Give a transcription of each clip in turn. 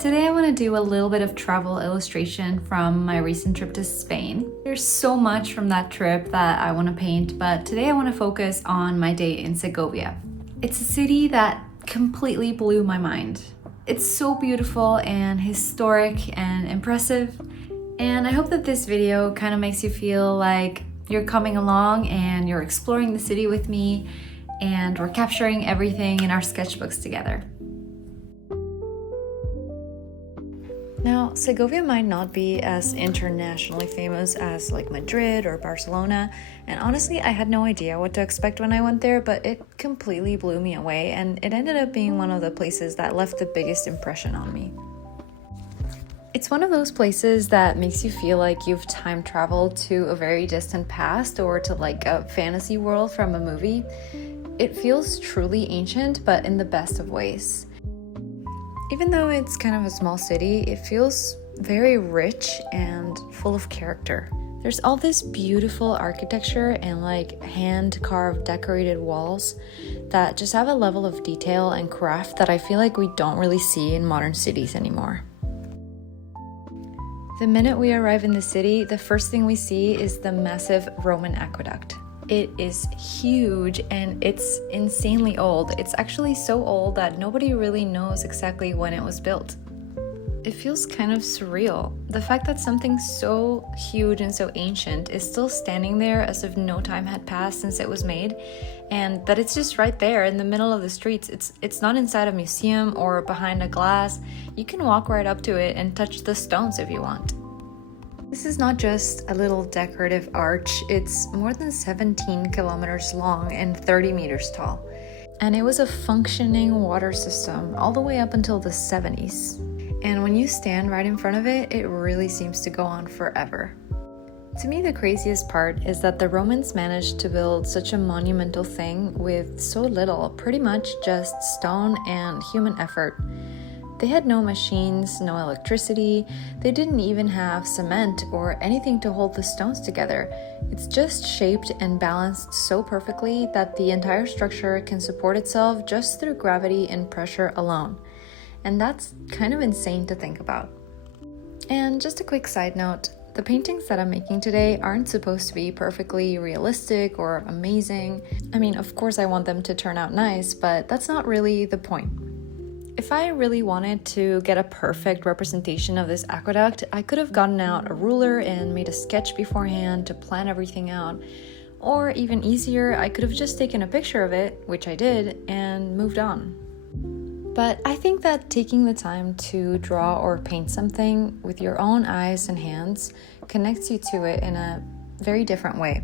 Today I want to do a little bit of travel illustration from my recent trip to Spain. There's so much from that trip that I want to paint, but today I want to focus on my day in Segovia. It's a city that completely blew my mind. It's so beautiful and historic and impressive, and I hope that this video kind of makes you feel like you're coming along and you're exploring the city with me, and we're capturing everything in our sketchbooks together. Now, Segovia might not be as internationally famous as like Madrid or Barcelona, and honestly, I had no idea what to expect when I went there, but it completely blew me away, and it ended up being one of the places that left the biggest impression on me. It's one of those places that makes you feel like you've time traveled to a very distant past or to like a fantasy world from a movie. It feels truly ancient, but in the best of ways. Even though it's kind of a small city, it feels very rich and full of character. There's all this beautiful architecture and like hand-carved decorated walls that just have a level of detail and craft that I feel like we don't really see in modern cities anymore. The minute we arrive in the city, the first thing we see is the massive Roman aqueduct. It is huge and it's insanely old. It's actually so old that nobody really knows exactly when it was built. It feels kind of surreal. The fact that something so huge and so ancient is still standing there as if no time had passed since it was made, and that it's just right there in the middle of the streets. It's not inside a museum or behind a glass. You can walk right up to it and touch the stones if you want. This is not just a little decorative arch, it's more than 17 kilometers long and 30 meters tall. And it was a functioning water system all the way up until the 70s. And when you stand right in front of it, it really seems to go on forever. To me, the craziest part is that the Romans managed to build such a monumental thing with so little, pretty much just stone and human effort. They had no machines, no electricity, they didn't even have cement or anything to hold the stones together. It's just shaped and balanced so perfectly that the entire structure can support itself just through gravity and pressure alone. And that's kind of insane to think about. And just a quick side note, the paintings that I'm making today aren't supposed to be perfectly realistic or amazing. I mean, of course I want them to turn out nice, but that's not really the point. If I really wanted to get a perfect representation of this aqueduct, I could have gotten out a ruler and made a sketch beforehand to plan everything out. Or even easier, I could have just taken a picture of it, which I did, and moved on. But I think that taking the time to draw or paint something with your own eyes and hands connects you to it in a very different way.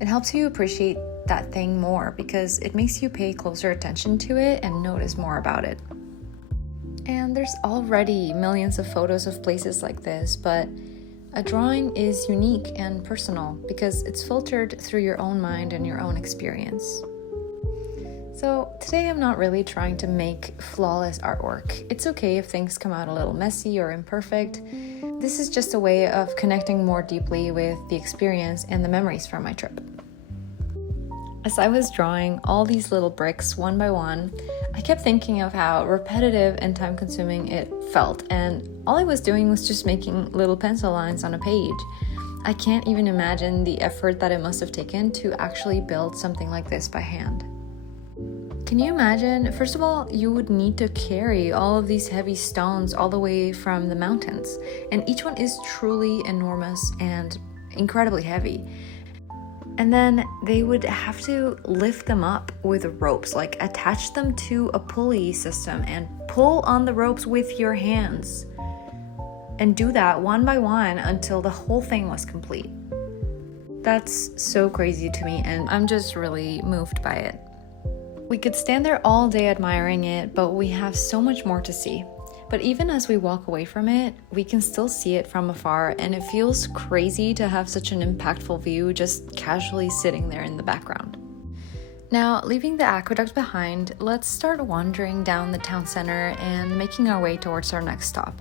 It helps you appreciate that thing more because it makes you pay closer attention to it and notice more about it. And there's already millions of photos of places like this, but a drawing is unique and personal because it's filtered through your own mind and your own experience. So today I'm not really trying to make flawless artwork. It's okay if things come out a little messy or imperfect. This is just a way of connecting more deeply with the experience and the memories from my trip. As I was drawing all these little bricks one by one, I kept thinking of how repetitive and time-consuming it felt, and all I was doing was just making little pencil lines on a page. I can't even imagine the effort that it must have taken to actually build something like this by hand. Can you imagine? First of all, you would need to carry all of these heavy stones all the way from the mountains, and each one is truly enormous and incredibly heavy. And then they would have to lift them up with ropes, like attach them to a pulley system and pull on the ropes with your hands. And do that one by one until the whole thing was complete. That's so crazy to me, and I'm just really moved by it. We could stand there all day admiring it, but we have so much more to see. But even as we walk away from it, we can still see it from afar, and it feels crazy to have such an impactful view just casually sitting there in the background. Now, leaving the aqueduct behind, let's start wandering down the town center and making our way towards our next stop.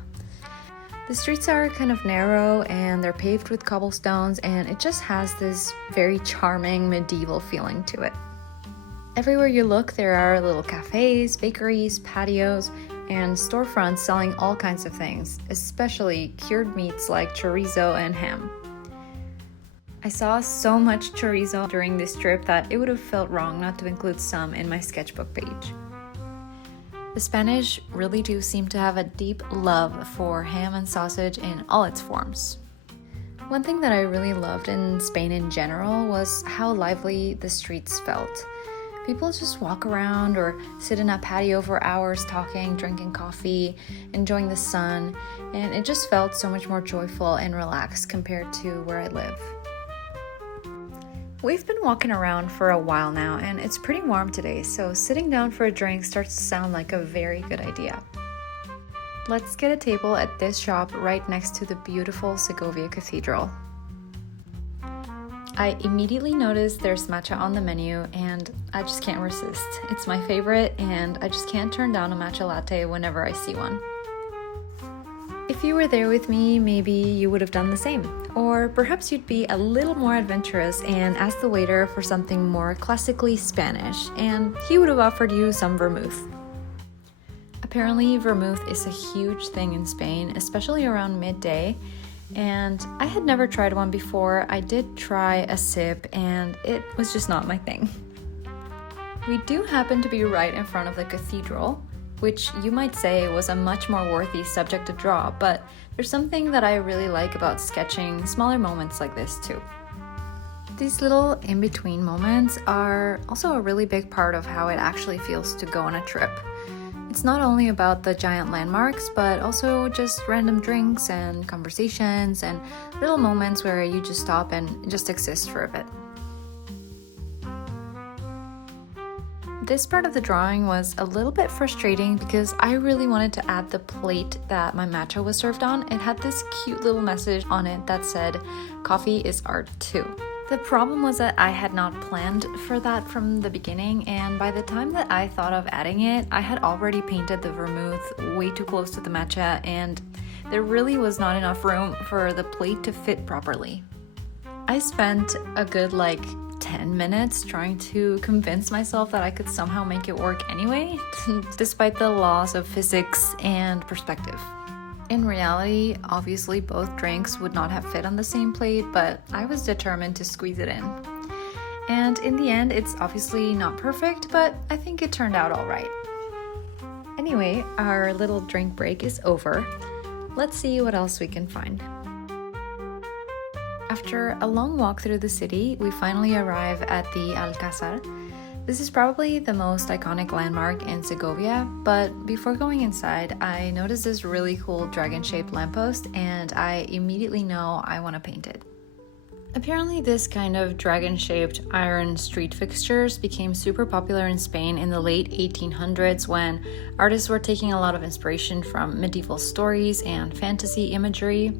The streets are kind of narrow and they're paved with cobblestones, and it just has this very charming medieval feeling to it. Everywhere you look, there are little cafes, bakeries, patios, and storefronts selling all kinds of things, especially cured meats like chorizo and ham. I saw so much chorizo during this trip that it would have felt wrong not to include some in my sketchbook page. The Spanish really do seem to have a deep love for ham and sausage in all its forms. One thing that I really loved in Spain in general was how lively the streets felt. People just walk around or sit in a patio for hours talking, drinking coffee, enjoying the sun, and it just felt so much more joyful and relaxed compared to where I live. We've been walking around for a while now, and it's pretty warm today, so sitting down for a drink starts to sound like a very good idea. Let's get a table at this shop right next to the beautiful Segovia Cathedral. I immediately noticed there's matcha on the menu, and I just can't resist. It's my favorite, and I just can't turn down a matcha latte whenever I see one. If you were there with me, maybe you would have done the same. Or perhaps you'd be a little more adventurous and asked the waiter for something more classically Spanish, and he would have offered you some vermouth. Apparently, vermouth is a huge thing in Spain, especially around midday, and I had never tried one before. I did try a sip, and it was just not my thing. We do happen to be right in front of the cathedral, which you might say was a much more worthy subject to draw, but there's something that I really like about sketching smaller moments like this too. These little in-between moments are also a really big part of how it actually feels to go on a trip. It's not only about the giant landmarks, but also just random drinks and conversations and little moments where you just stop and just exist for a bit. This part of the drawing was a little bit frustrating because I really wanted to add the plate that my matcha was served on. It had this cute little message on it that said, "Coffee is art too." The problem was that I had not planned for that from the beginning, and by the time that I thought of adding it, I had already painted the vermouth way too close to the matcha, and there really was not enough room for the plate to fit properly. I spent a good 10 minutes trying to convince myself that I could somehow make it work anyway, despite the laws of physics and perspective. In reality, obviously both drinks would not have fit on the same plate, but I was determined to squeeze it in. And in the end, it's obviously not perfect, but I think it turned out all right. Anyway, our little drink break is over. Let's see what else we can find. After a long walk through the city, we finally arrive at the Alcazar. This is probably the most iconic landmark in Segovia, but before going inside, I noticed this really cool dragon-shaped lamppost, and I immediately know I want to paint it. Apparently, this kind of dragon-shaped iron street fixtures became super popular in Spain in the late 1800s when artists were taking a lot of inspiration from medieval stories and fantasy imagery.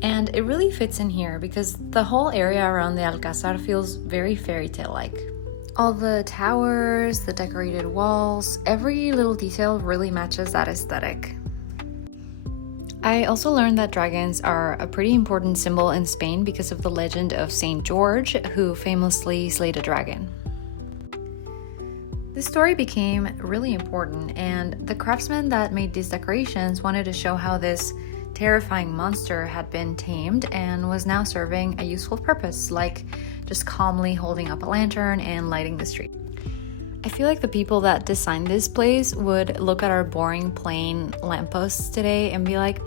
And it really fits in here because the whole area around the Alcazar feels very fairy tale-like. All the towers, the decorated walls, every little detail really matches that aesthetic. I also learned that dragons are a pretty important symbol in Spain because of the legend of Saint George, who famously slayed a dragon. This story became really important, and the craftsmen that made these decorations wanted to show how this terrifying monster had been tamed and was now serving a useful purpose, like just calmly holding up a lantern and lighting the street. I feel like the people that designed this place would look at our boring plain lampposts today and be like,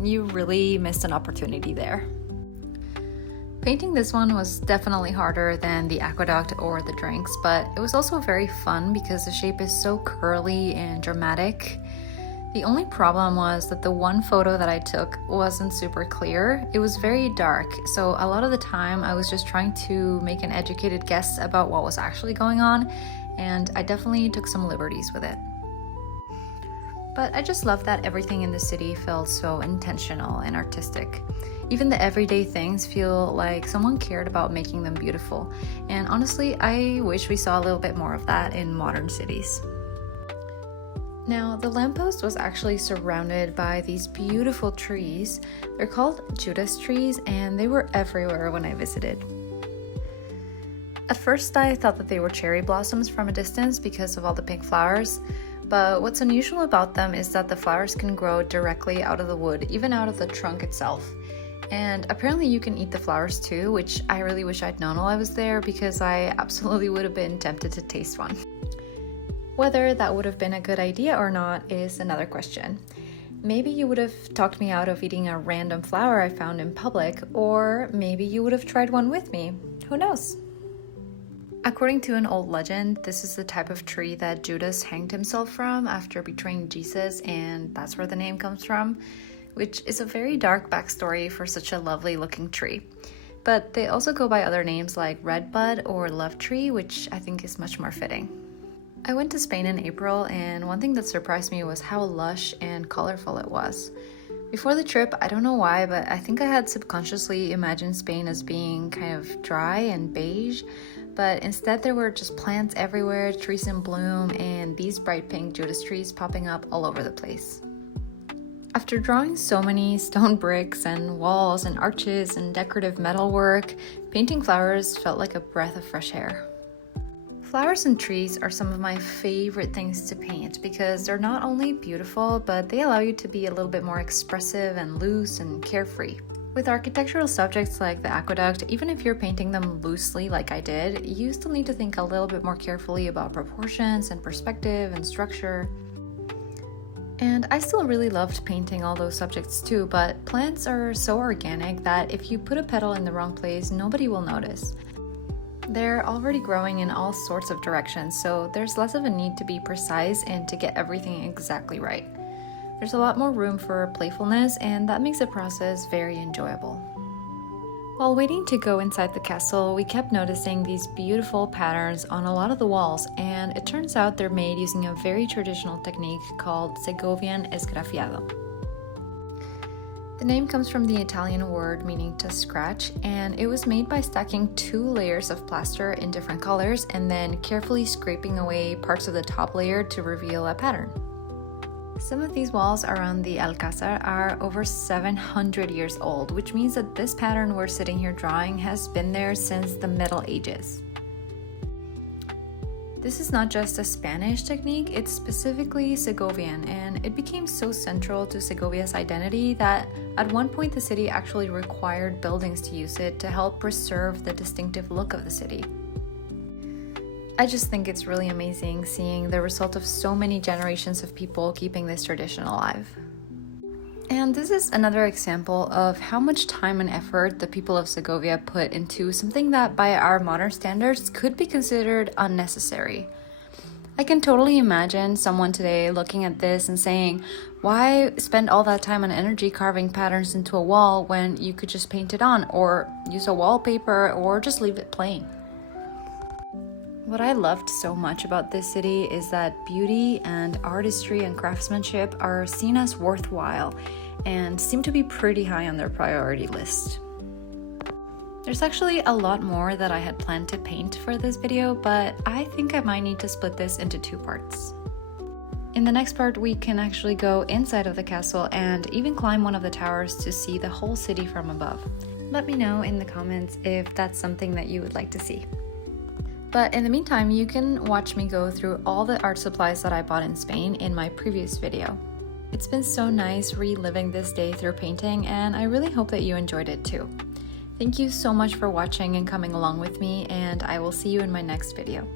you really missed an opportunity there. Painting this one was definitely harder than the aqueduct or the drinks, but it was also very fun because the shape is so curly and dramatic. The only problem was that the one photo that I took wasn't super clear. It was very dark, so a lot of the time I was just trying to make an educated guess about what was actually going on, and I definitely took some liberties with it. But I just love that everything in the city felt so intentional and artistic. Even the everyday things feel like someone cared about making them beautiful, and honestly, I wish we saw a little bit more of that in modern cities. Now, the lamppost was actually surrounded by these beautiful trees. They're called Judas trees, and they were everywhere when I visited. At first, I thought that they were cherry blossoms from a distance because of all the pink flowers, But what's unusual about them is that the flowers can grow directly out of the wood, even out of the trunk itself. And apparently you can eat the flowers too, which I really wish I'd known while I was there because I absolutely would have been tempted to taste one. Whether that would have been a good idea or not is another question. Maybe you would have talked me out of eating a random flower I found in public, or maybe you would have tried one with me. Who knows? According to an old legend, this is the type of tree that Judas hanged himself from after betraying Jesus, and that's where the name comes from, which is a very dark backstory for such a lovely looking tree. But they also go by other names like redbud or love tree, which I think is much more fitting. I went to Spain in April, and one thing that surprised me was how lush and colorful it was. Before the trip, I don't know why, but I think I had subconsciously imagined Spain as being kind of dry and beige, but instead there were just plants everywhere, trees in bloom, and these bright pink Judas trees popping up all over the place. After drawing so many stone bricks and walls and arches and decorative metalwork, painting flowers felt like a breath of fresh air. Flowers and trees are some of my favorite things to paint because they're not only beautiful, but they allow you to be a little bit more expressive and loose and carefree. With architectural subjects like the aqueduct, even if you're painting them loosely like I did, you still need to think a little bit more carefully about proportions and perspective and structure. And I still really loved painting all those subjects too, but plants are so organic that if you put a petal in the wrong place, nobody will notice. They're already growing in all sorts of directions, so there's less of a need to be precise and to get everything exactly right. There's a lot more room for playfulness, and that makes the process very enjoyable. While waiting to go inside the castle, we kept noticing these beautiful patterns on a lot of the walls, and it turns out they're made using a very traditional technique called Segovian esgrafiado. The name comes from the Italian word meaning to scratch, and it was made by stacking 2 layers of plaster in different colors and then carefully scraping away parts of the top layer to reveal a pattern. Some of these walls around the Alcazar are over 700 years old, which means that this pattern we're sitting here drawing has been there since the Middle Ages. This is not just a Spanish technique, it's specifically Segovian, and it became so central to Segovia's identity that at one point the city actually required buildings to use it to help preserve the distinctive look of the city. I just think it's really amazing seeing the result of so many generations of people keeping this tradition alive. And this is another example of how much time and effort the people of Segovia put into something that by our modern standards could be considered unnecessary. I can totally imagine someone today looking at this and saying, why spend all that time and energy carving patterns into a wall when you could just paint it on, or use a wallpaper, or just leave it plain? What I loved so much about this city is that beauty and artistry and craftsmanship are seen as worthwhile and seem to be pretty high on their priority list. There's actually a lot more that I had planned to paint for this video, but I think I might need to split this into 2 parts. In the next part, we can actually go inside of the castle and even climb one of the towers to see the whole city from above. Let me know in the comments if that's something that you would like to see. But in the meantime, you can watch me go through all the art supplies that I bought in Spain in my previous video. It's been so nice reliving this day through painting, and I really hope that you enjoyed it too. Thank you so much for watching and coming along with me, and I will see you in my next video.